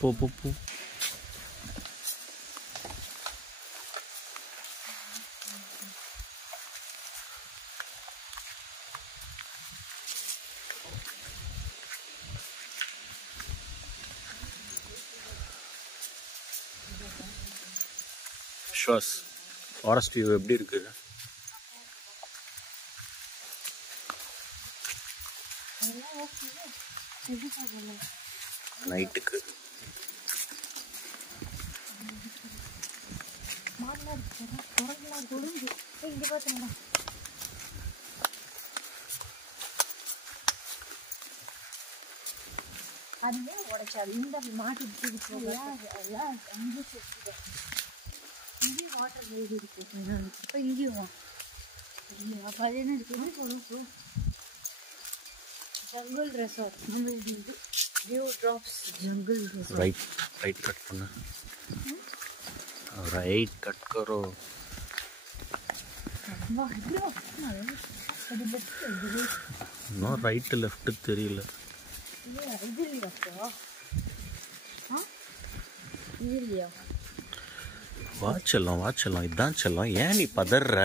போ போ போ. விஸ்வாஸ், ஃபாரஸ்ட் வியூ எப்படி இருக்கு? நைட்டுக்கு அதுவே உடைச்சாது. இந்த மாட்டு இங்கேயும் வாட்டர் வேதி இருக்கு. இப்போ இங்கேயும் பதினு இருக்குது. Jungle resort. நம்ம இது view drops jungle resort. Right right cut करना, राइट कट करो. नो राइट लेफ्ट தெரியல. இது இல்லையா? இது இல்லையா? வாச்சலாம் வாச்சலாம், இதான் செல்லம். ஏன் நீ பதற?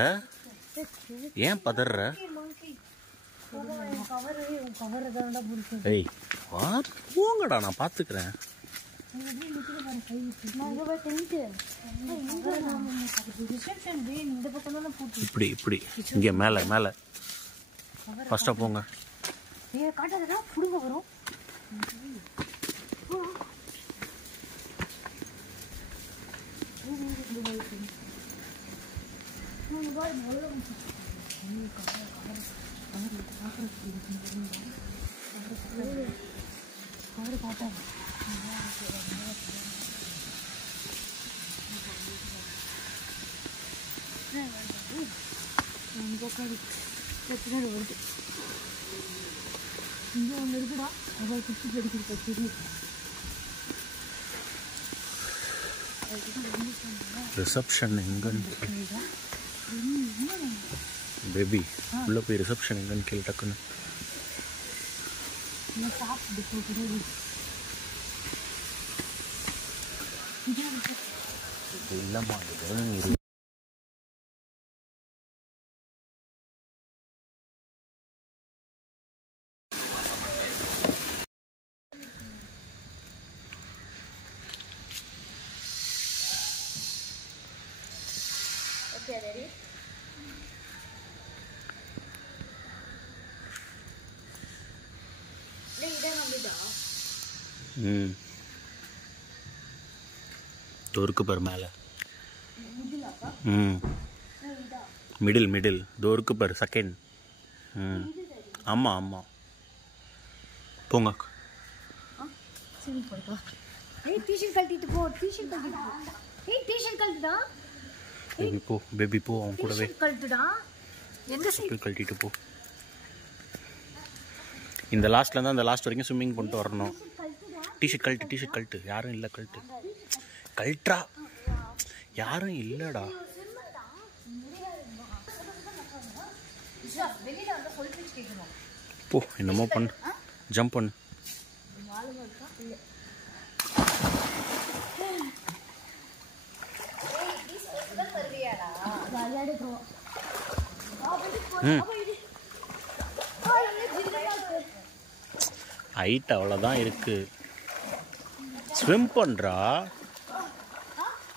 ஏன் பதற? ஏய் வா போங்கடா, நான் பார்த்துக்கிறேன். இப்படி இப்படி இங்கே மேலே மேலே ஃபஸ்ட்டாக போங்க. காட்டாதடா, புடுங்க வரும். வருது இங்கே ஒன்று இருக்குடா. அதை குச்சி படிக்கிற செடி. ரிசப்ஷன் எங்கன்னு பேபி உள்ளே போய் ரிசப்ஷன் எங்கன்னு கேள்வி டக்குன்னு. இல்லைம்மா இது தோருக்கு பர் மேலே. மிடில் மிடில் தோருக்கு பர் செகண்ட். ஆமாம் ஆமாம் போங்க. டிஷர்ட் கழட்டிட்டு போ. டிஷர்ட் கழட்டிட்டு போ. ஏய் டிஷர்ட் கழட்டுடா. பேபி போ, பேபி போ, அவன் கூடவே கழட்டுடா. எந்த சைடு கழட்டிட்டு போ. இந்த லாஸ்ட்லேருந்து அந்த லாஸ்ட் வரைக்கும் ஸ்விம்மிங் பண்ணிட்டு வரணும். டிஷர்ட் கழட்டு, டிஷர்ட் கழட்டு. யாரும் இல்லை, கழட்டு கழட்டா. யாரும் இல்லைடா. போ, என்னமோ பண்ணு, ஜம்ப் பண்ணு. ஹைட் அவ்வளோதான் இருக்கு. ஸ்விம் பண்ணுறா,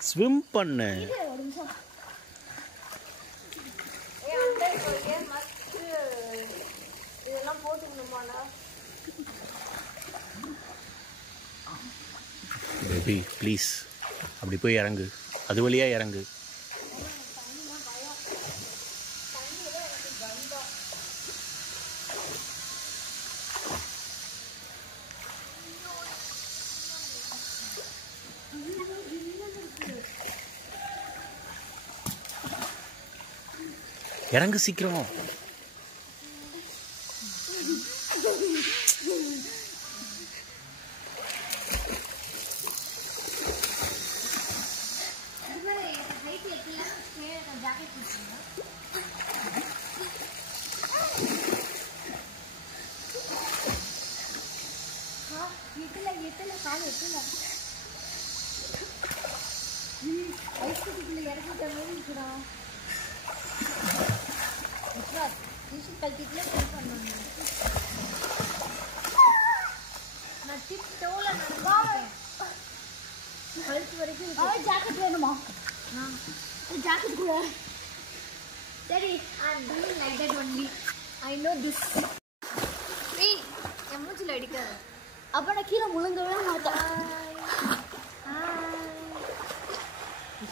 ஸ்விம் பண்ணு. பேபி ப்ளீஸ் அப்படி போய் இறங்கு, அது வழியாக இறங்கு. இறங்கு சீக்கிரம். கழட்டிட்டுல ஸ்விம் பண்ணணும். நான் டிப் டோல நடந்துட்டேன். கழுத்து வரைக்கும் ஜாக்கெட் வேணுமா? ஜாக்கெட் கூட சரி. I'm doing like that only. I know this. ஏய் என் மூஞ்சில அடிக்காத. அப்ப நான் கீழே முழுங்கவே மாட்டேன்.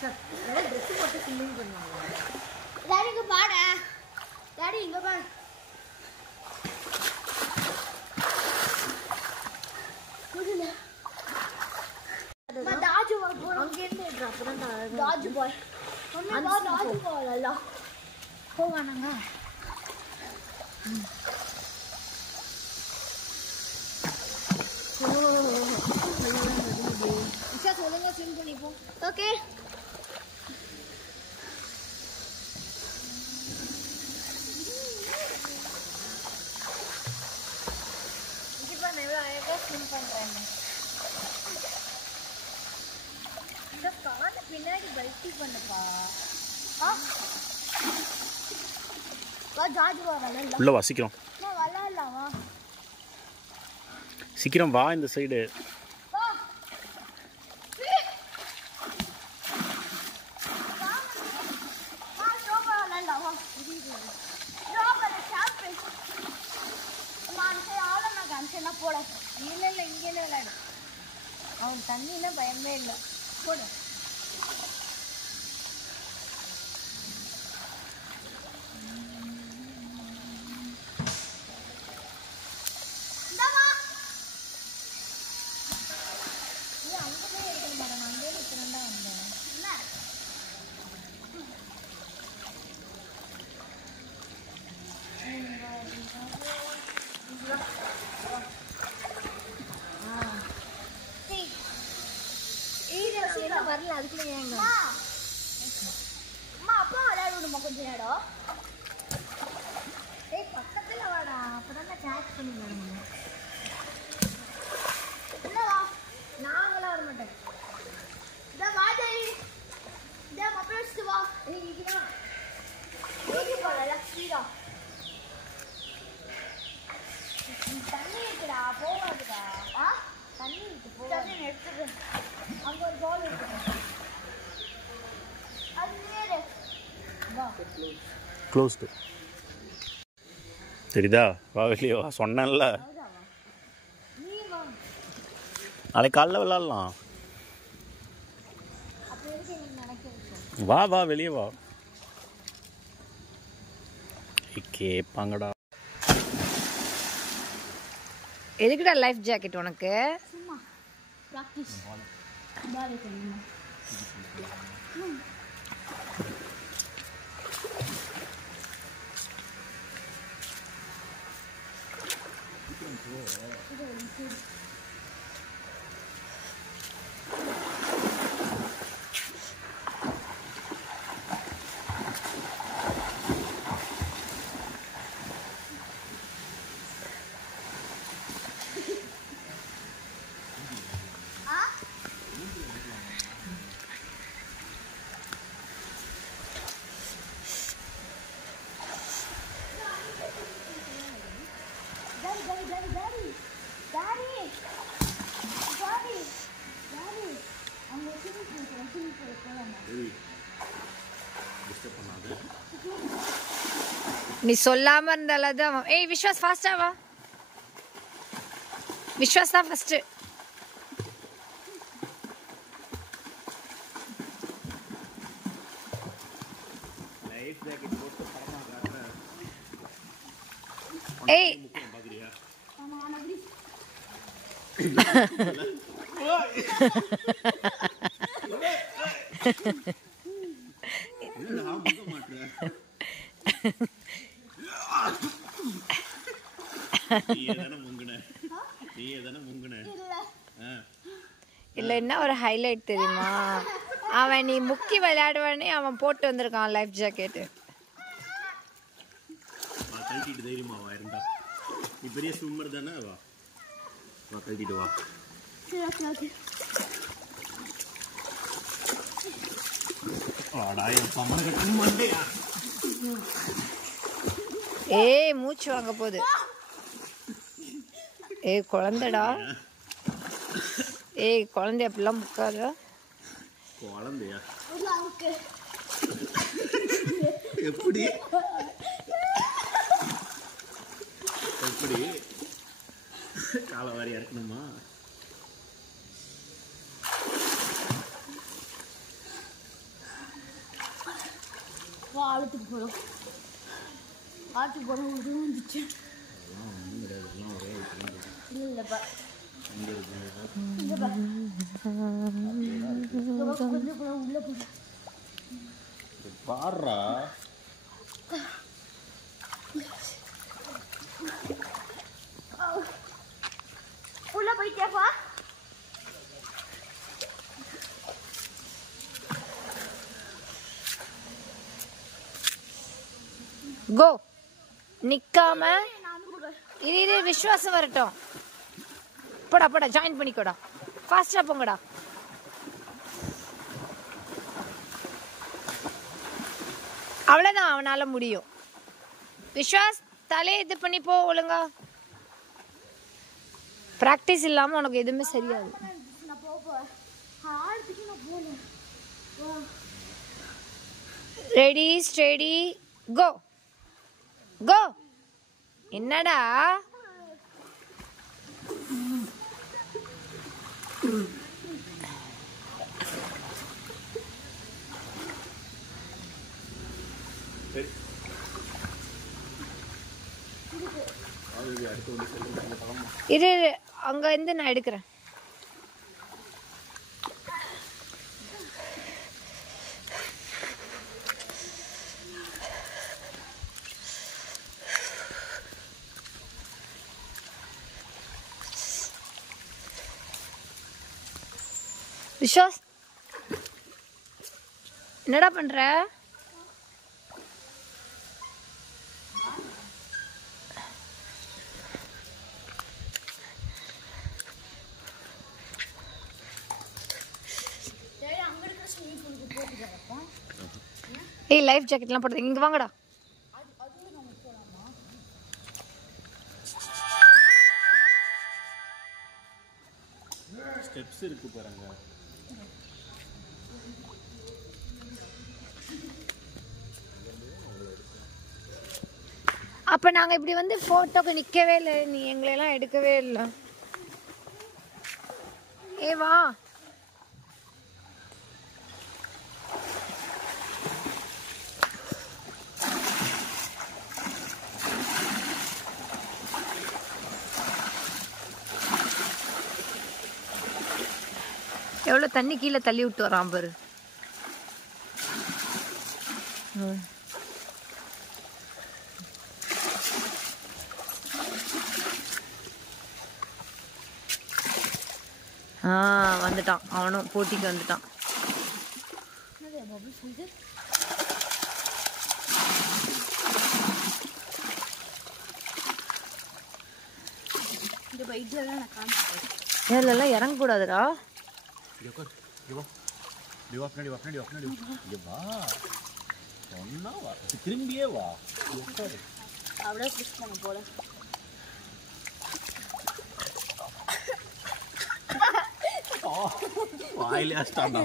ட்ரெஸ் போட்டு ஸ்விம்மிங் பண்ணுவாங்க. டாடி இங்க பாரு. டாடி இங்க பாரு. முடியல. நான் டாஜ் பாய் போறோம். அங்க இருந்து அப்பதான் டாஜ் பாய். அம்மா வா டாஜ் பாய் அல்ல. போவானாங்க. இஷா சொல்லுங்க ஸ்விம் பண்ணிப்போம். ஓகே இப்போ நான் எவ்வளோ அழகாக ஸ்விம் பண்ணுறேன். இந்த காலை பின்னாடி பல்ட்டி பண்ணுப்பா. வா ஜார்ஜ் வா வரல. உள்ள வா சீக்கிரம். நான் வரலாமா? சீக்கிரம் வா இந்த சைடு. வா. வா சோபா வரலாமா? சோபா சாப்பிடு. மான்சே ஆளனா கான்சேனா போட. இல்ல இல்ல இங்கே விளையாடு. அவன் தண்ணினா பயமே இல்லை. போடு. வரல அதுக்குள்ள ஏங்க அம்மா அப்பா விளையாடணுமா கொஞ்ச நேரம்? ஏய் பக்கத்துல வாடா, அப்பதான் கேட்ச் பண்ணி விளையாடணும். இல்லவா நான் விளையாட மாட்டேன். இதா வாடா இதா மப்பரஸ்ட் வா. ஏய் இதுதான் ஏகி போறல ஸ்பீடா. தண்ணி இருக்குடா போவாதுடா. தண்ணி இருக்கு போ. தண்ணி எடுத்துடு. அங்க ஒரு பால் இருக்கு. அது நேரே வா. க்ளோஸ்டு. தெரியுதா? வா வெளியே வா சொன்னேன்ல. நீ வா. நாளைக்கு காலைல விளாட்லாம். அப்போ எதுக்கு நீ நினைக்கிறீங்க? வா வா வெளியே வா. கேட்பாங்கடா. எதுக்குடா லைஃப் ஜாக்கெட் உனக்கு? சும்மா பிராக்டிஸ். பால் பண்ணுமா? நீ சொல்லாம இருந்தாலதான். ஏய் விஸ்வாஸ் ஃபாஸ்டா வா. விஸ்வாஸ் தான் ஃபர்ஸ்ட். ஏய் இல்ல என்ன ஒரு ஹைலைட் தெரியுமா? அவன் நீ முக்கி விளையாடுவானே அவன் போட்டு வந்திருக்கான் லைஃப் ஜாக்கெட். கழட்டிட்டு தைரியமா வா இருந்தா. நீ பெரிய ஸ்விம்மர் தானே. வா வா கழட்டிட்டு வா. வாடா என் பம்மனை கட்டணும் மாட்டேயா. ஏய் மூச்சு வாங்க போகுது. ஏய் குழந்தைடா. ஏய் குழந்தை அப்படிலாம் முக்காத. குழந்தையா? அவுக்கு. எப்படி? எப்படி? காலவாரியா இருக்கணுமா? வா ஆளுத்துக்கு போறோம். ஆட்டுக்கு போறோம் வந்துச்சு. இல்லப்பா. பாடுறா. உள்ள போயிட்டேப்பா. கோ. நிக்காம இரு விஸ்வாசம் வரட்டும். போடா போடா ஜாயின் பண்ணிக்கோடா. ஃபாஸ்டா போங்கடா. அவ்வளவுதான் அவனால முடியும். விஸ்வாஸ் தலையை இது பண்ணி போ ஒழுங்கா. பிராக்டிஸ் இல்லாம உனக்கு எதுவுமே சரியாது. நான் போறேன். ஆளுத்துக்கு நான் போறேன். Ready steady go. கோ. என்னடா இரு அங்க இருந்து நான் எடுக்கிறேன். விஸ்வாஸ் என்னடா பண்ற? ஏய் லைஃப் ஜாக்கெட்லாம் போடுறது இங்க வாங்கடா. ஸ்டெப்ஸ் இருக்கு பாருங்க. அப்ப நாங்க இப்படி வந்து போட்டோக்கு நிக்கவே இல்லை. நீ எங்களெல்லாம் எடுக்கவே இல்லை. ஏ வா. எவ்வளோ தண்ணி கீழே தள்ளி விட்டு வரான் பாரு. வந்துட்டான் அவனும் போட்டிக்கு வந்துட்டான். இதெல்லாம் இறங்கக்கூடாதுடா. திரும்பியே வா. அப்படியே புஷ் பண்ண போல. வாயிலே அஷ்டாண்டா.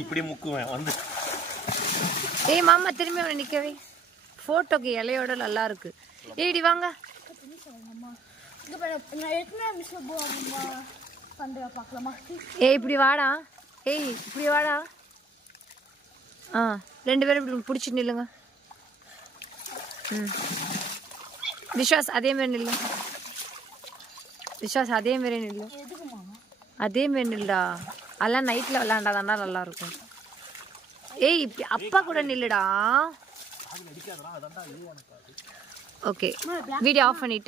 இப்படி முக்குவேன் வந்து. ஏய் மாமா திரும்பி அவனை நிக்கவே. போட்டோக்கு இலையோட நல்லா இருக்கு. ஏடி வாங்க. ஏய் இப்படி வாடா. ஏய் இப்படி வாடா. ரெண்டு பேரும் இப்படி பிடிச்சிட்டு நில்லுங்க. விஸ்வாஸ் அதே மாதிரி நில்லு. விஸ்வாஸ் அதே மாதிரி நில்லு. அதே மாதிரி நில்லுடா. அதெல்லாம் நைட்ல விளையாண்டாதான்டா நல்லா இருக்கும். ஏய் இப்படி அப்பா கூட நில்லுடா. ஓகே வீடியோ ஆஃப் பண்ணிட்டு